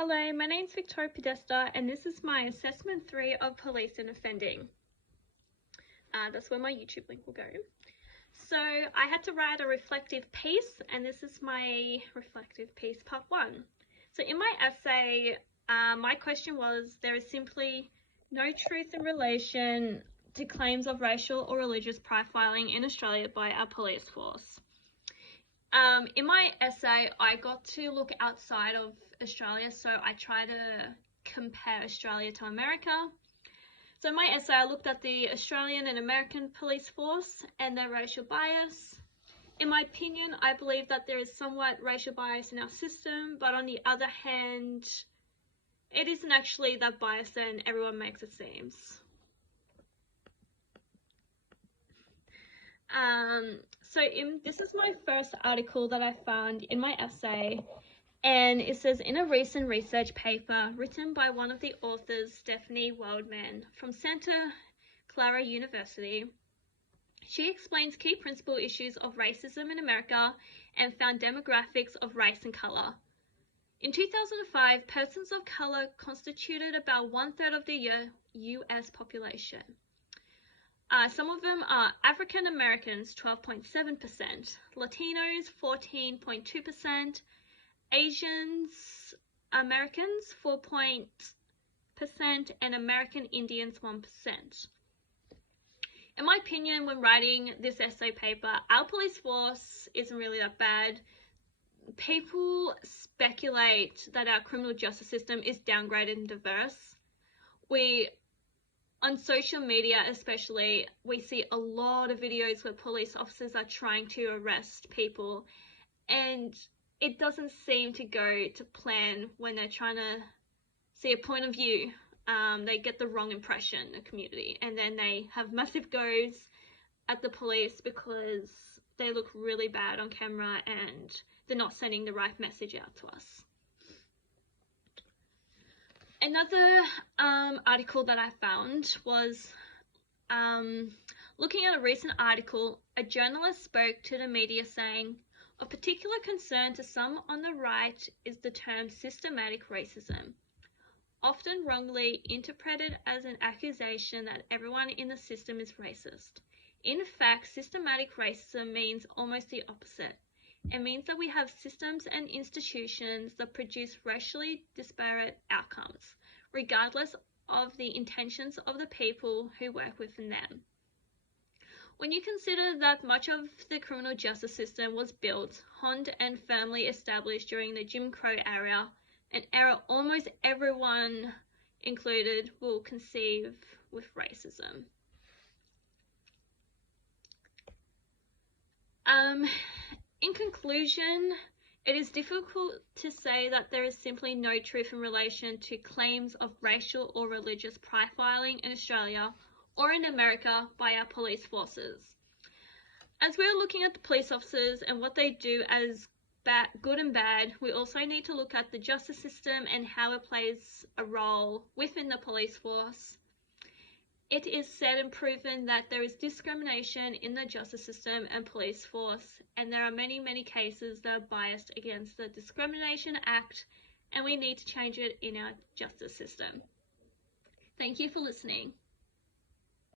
Hello, my name's Victoria Podesta and this is my Assessment 3 of Police and Offending. That's where my YouTube link will go. So I had to write a reflective piece and this is my reflective piece part 1. So in my essay, my question was, there is simply no truth in relation to claims of racial or religious profiling in Australia by our police force. In my essay, I got to look outside of Australia, so I try to compare Australia to America. So in my essay, I looked at the Australian and American police force and their racial bias. In my opinion, I believe that there is somewhat racial bias in our system, but on the other hand, it isn't actually that biased than everyone makes it seems. This is my first article that I found in my essay, and it says, in a recent research paper written by one of the authors, Stephanie Wildman, from Santa Clara University, she explains key principal issues of racism in America and found demographics of race and color. In 2005, persons of color constituted about 1/3 of the US population. Some of them are African Americans, 12.7%, Latinos, 14.2%, Asians Americans, 4%, and American Indians, 1%. In my opinion, when writing this essay paper, our police force isn't really that bad. People speculate that our criminal justice system is downgraded and diverse. On social media especially, we see a lot of videos where police officers are trying to arrest people, and it doesn't seem to go to plan when they're trying to see a point of view. They get the wrong impression in the community, and then they have massive goes at the police because they look really bad on camera and they're not sending the right message out to us. Another article that I found was looking at a recent article. A journalist spoke to the media saying, of particular concern to some on the right is the term systematic racism, often wrongly interpreted as an accusation that everyone in the system is racist. In fact, systematic racism means almost the opposite. It means that we have systems and institutions that produce racially disparate outcomes, regardless of the intentions of the people who work within them. When you consider that much of the criminal justice system was built, honed, and firmly established during the Jim Crow era, an era almost everyone included will conceive with racism. In conclusion, it is difficult to say that there is simply no truth in relation to claims of racial or religious profiling in Australia or in America by our police forces. As we're looking at the police officers and what they do as good and bad, we also need to look at the justice system and how it plays a role within the police force. It is said and proven that there is discrimination in the justice system and police force, and there are many, many cases that are biased against the Discrimination Act, and we need to change it in our justice system. Thank you for listening.